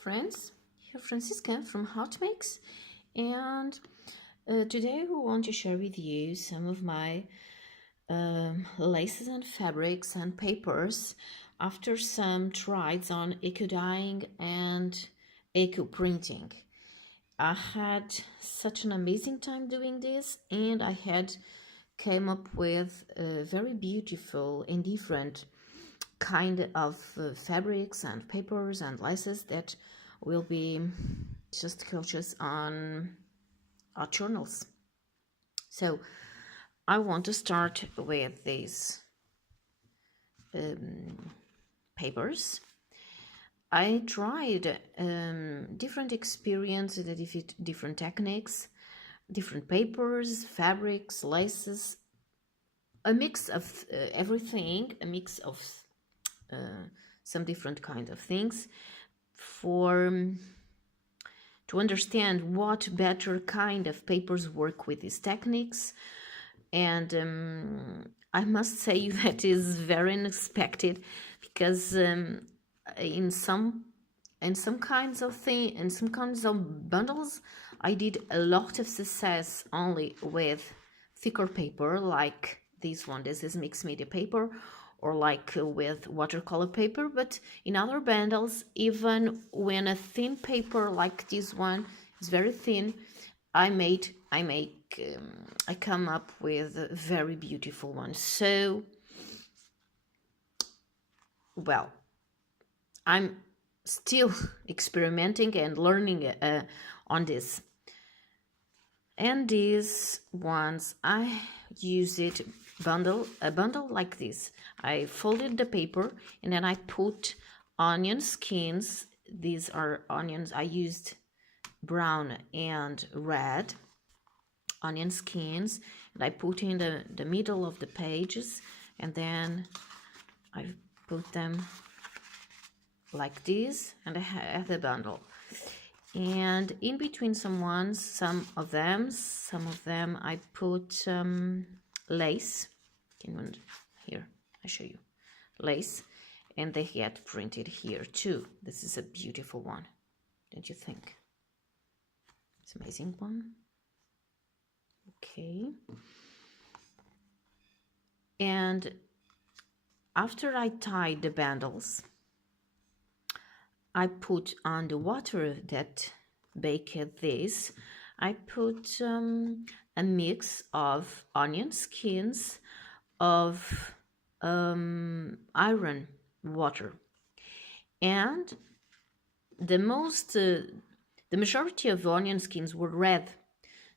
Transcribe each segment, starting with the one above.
friends, here Francisca from Hotmix, and today we want to share with you some of my laces and fabrics and papers after some tries on eco dyeing and eco printing. I had such an amazing time doing this, and I had came up with very beautiful and different kind of fabrics and papers and laces that will be just coaches on our journals. So I want to start with these papers. I tried different experiences, different techniques, different papers, fabrics, laces, a mix of everything, a mix of some different kind of things for to understand what better kind of papers work with these techniques. And I must say that is very unexpected because in some kinds of bundles I did a lot of success only with thicker paper, like this one. This is mixed media paper, or like with watercolor paper. But in other bundles, even when a thin paper like this one is very thin, I come up with a very beautiful one. So, well, I'm still experimenting and learning on this. And these ones, I use it a bundle like this. I folded the paper and then I put onion skins. These are onions. I used brown and red onion skins, and I put in the middle of the pages, and then I put them like this, and I have the bundle. And in between some of them I put lace. Here I show you lace, and they get printed here too. This is a beautiful one, don't you think? It's an amazing one. Okay, and after I tied the bundles, I put on the water that baked this, I put a mix of onion skins, of iron water, and the majority of onion skins were red.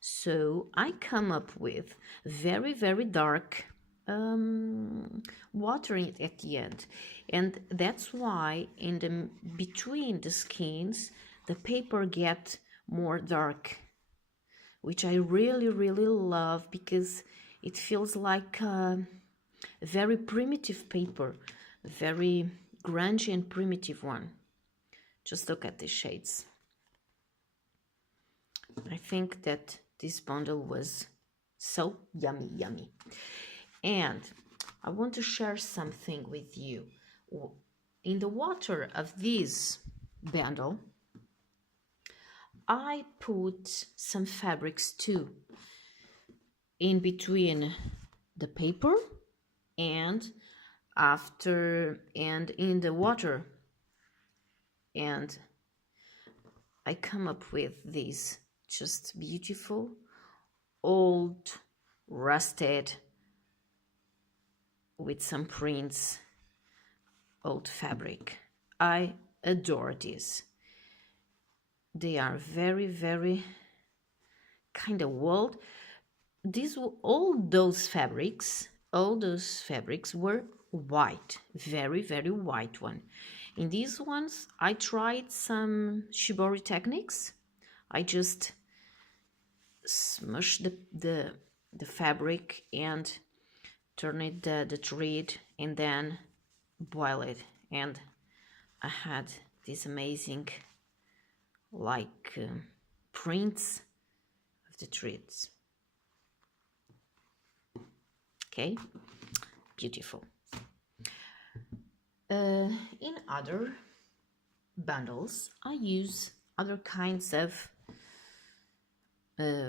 So I come up with very, very dark water at the end, and that's why in the between the skins the paper get more dark, which I really, really love, because it feels like a very primitive paper, a very grungy and primitive one. Just look at the shades. I think that this bundle was so yummy. And I want to share something with you. In the water of this bundle, I put some fabrics too in between the paper and in the water, and I come up with these just beautiful old rusted with some prints old fabric. I adore this. They are very, very kind of old. All those fabrics were white, very, very white one. In these ones I tried some shibori techniques. I just smush the fabric and turn it the thread and then boil it, and I had these amazing like prints of the threads. Okay, beautiful. In other bundles, I use other kinds of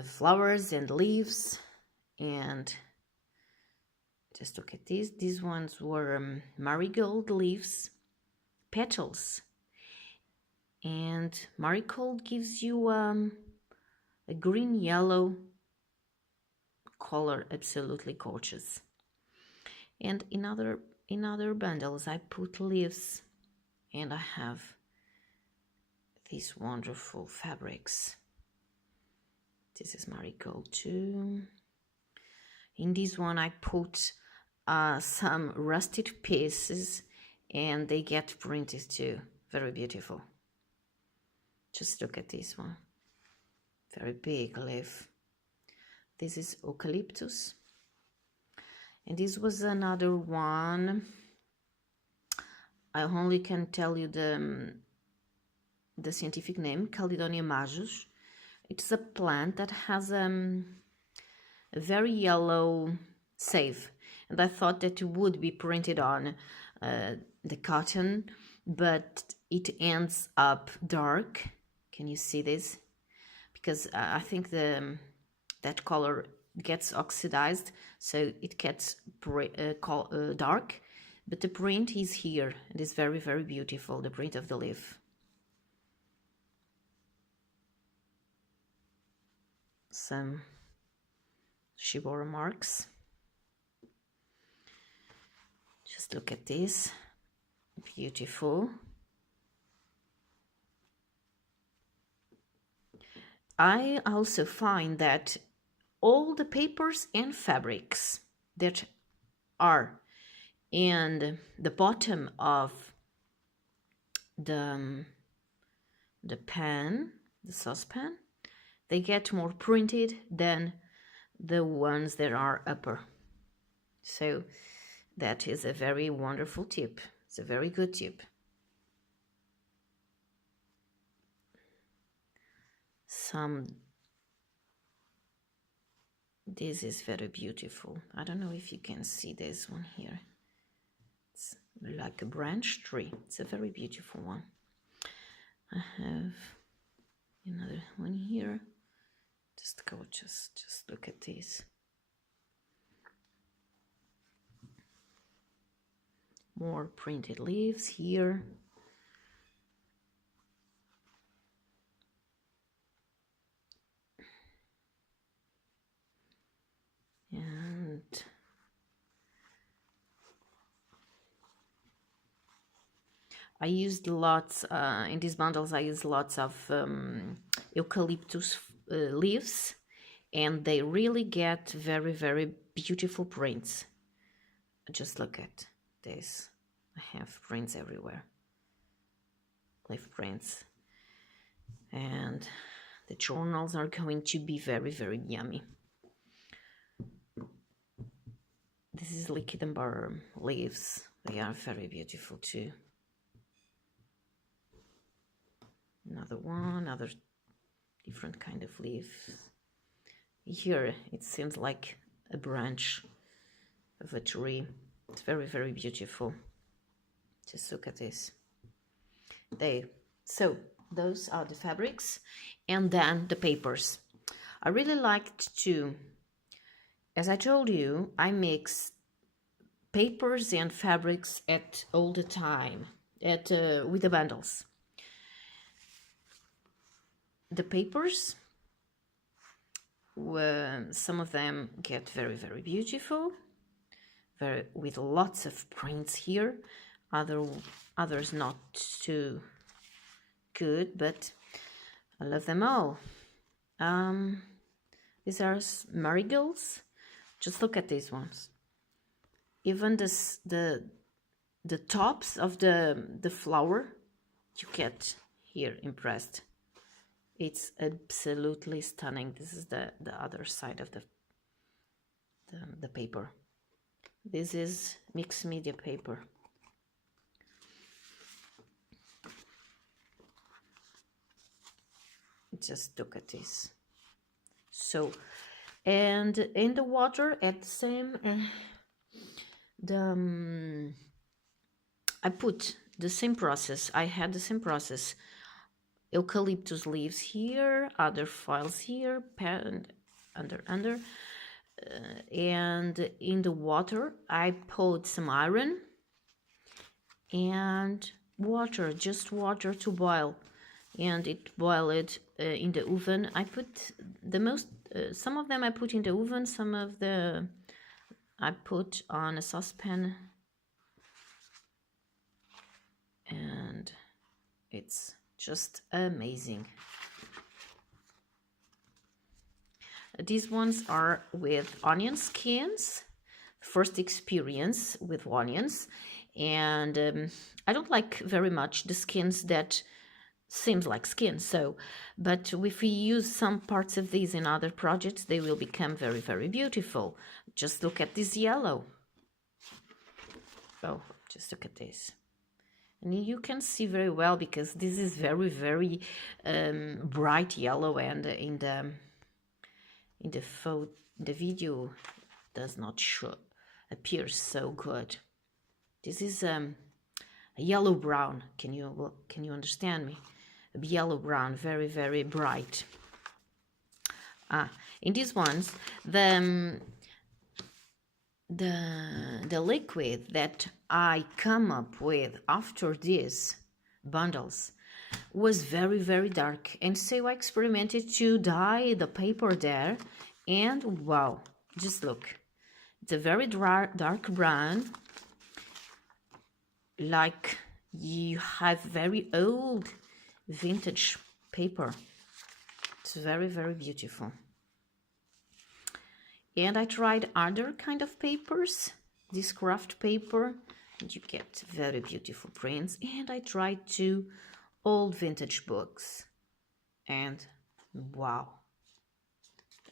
flowers and leaves. And just look at these. These ones were marigold leaves, petals. And marigold gives you a green-yellow color, absolutely gorgeous. And in other bundles, I put leaves, and I have these wonderful fabrics. This is marigold too. In this one, I put some rusted pieces, and they get printed too. Very beautiful. Just look at this one. Very big leaf. This is eucalyptus. And this was another one. I only can tell you the scientific name, Caledonia majus. It's a plant that has a very yellow save. And I thought that it would be printed on the cotton, but it ends up dark. Can you see this? Because I think that color gets oxidized, so it gets dark, but the print is here. It is very, very beautiful, the print of the leaf. Some shibori marks. Just look at this. Beautiful. I also find that all the papers and fabrics that are in the bottom of the pan, the saucepan, they get more printed than the ones that are upper. So that is a very wonderful tip. It's a very good tip. This is very beautiful. I don't know if you can see this one here. It's like a branch tree. It's a very beautiful one. I have another one here. Just gorgeous. Just look at this. More printed leaves here. And I used lots, in these bundles, I used lots of eucalyptus leaves, and they really get very, very beautiful prints. Just look at this. I have prints everywhere. Leaf prints. And the journals are going to be very, very yummy. This is Liquidambar leaves. They are very beautiful too. Another one, another different kind of leaf. Here it seems like a branch of a tree. It's very, very beautiful. Just look at this. So those are the fabrics, and then the papers. I really liked to, as I told you, I mix papers and fabrics all the time with the bundles. The papers, some of them get very, very beautiful, with lots of prints here. Others not too good, but I love them all. These are marigolds. Just look at these ones. Even the tops of the flower you get here impressed. It's absolutely stunning. This is the other side of the paper. This is mixed media paper. Just look at this. So, and in the water at the same, I put the same process. I had the same process. Eucalyptus leaves here, other files here, pen under, and in the water I put some iron and water, just water to boil, and it boiled in the oven. I put the most, some of them I put in the oven, some of the I put on a saucepan, and it's just amazing. These ones are with onion skins, first experience with onions, and I don't like very much the skins that seems like skin, so but if we use some parts of these in other projects, they will become very, very beautiful. Just look at this yellow. Oh, just look at this. And you can see very well because this is very, very bright yellow, and in the video does not show appear so good. This is a yellow brown. Can you understand me? A yellow brown, very, very bright. In these ones, the liquid that I come up with after these bundles was very, very dark, and so I experimented to dye the paper there, and wow, just look, it's a very dark brown, like you have very old vintage paper. It's very, very beautiful. And I tried other kind of papers, this craft paper, and you get very beautiful prints. And I tried 2 old vintage books, and wow,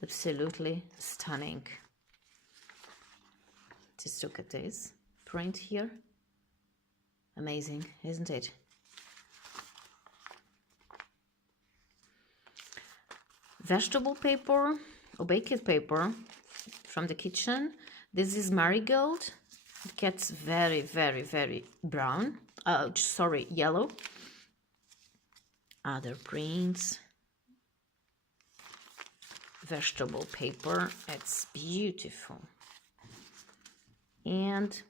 absolutely stunning. Just look at this print here. Amazing, isn't it? Vegetable paper or baked paper from the kitchen. This is marigold. It gets very, very, very brown. Sorry, yellow. Other prints. Vegetable paper. It's beautiful. And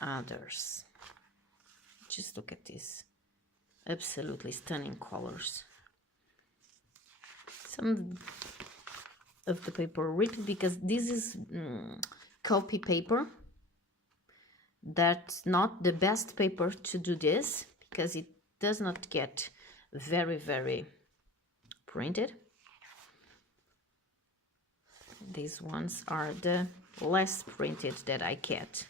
others. Just look at this. Absolutely stunning colors. Some of the paper ripped because this is copy paper. That's not the best paper to do this because it does not get very, very printed. These ones are the less printed that I get,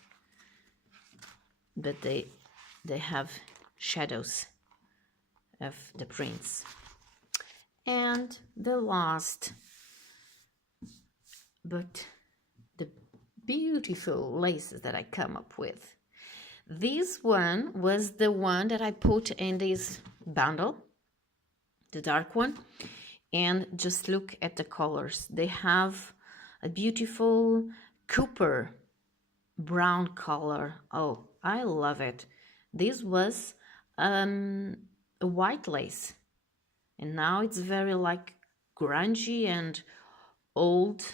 but they have shadows of the prints. And the last, but the beautiful laces that I come up with. This one was the one that I put in this bundle, the dark one, and just look at the colors. They have a beautiful copper brown color. Oh, I love it. This was a white lace, and now it's very like grungy and old.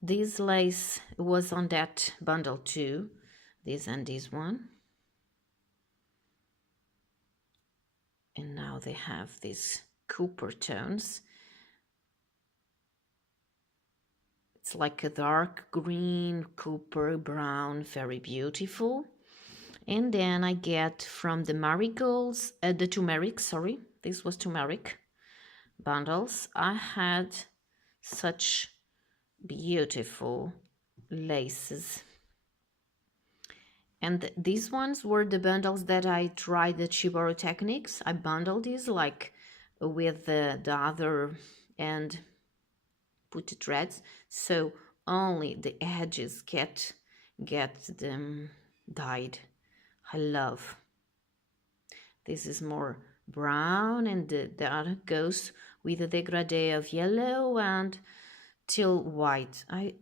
This lace was on that bundle too, this and this one. And now they have these copper tones. It's like a dark green, copper, brown, very beautiful. And then I get from the marigolds, the turmeric, sorry, this was turmeric bundles. I had such beautiful laces. And these ones were the bundles that I tried the Chibaro techniques. I bundled these like with the other and put the threads, so only the edges get them dyed. I love. This is more brown, and the other goes with a dégradé of yellow and till white. I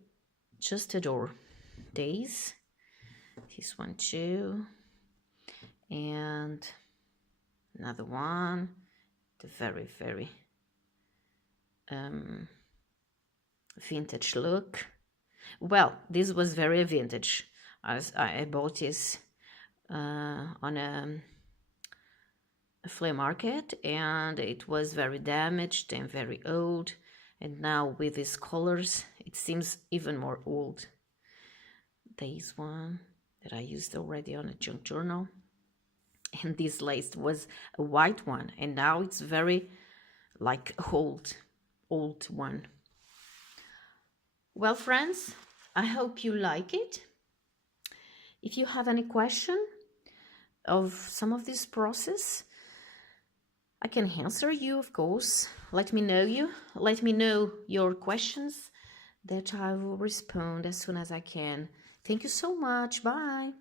just adore these. This one too. And another one. The very, very vintage look. Well, this was very vintage. I bought this on a flea market, and it was very damaged and very old. And now with these colors, it seems even more old. This one that I used already on a junk journal. And this lace was a white one, and now it's very like old one. Well, friends, I hope you like it. If you have any question of some of this process, I can answer you, of course. Let me know your questions, that I will respond as soon as I can. Thank you so much. Bye.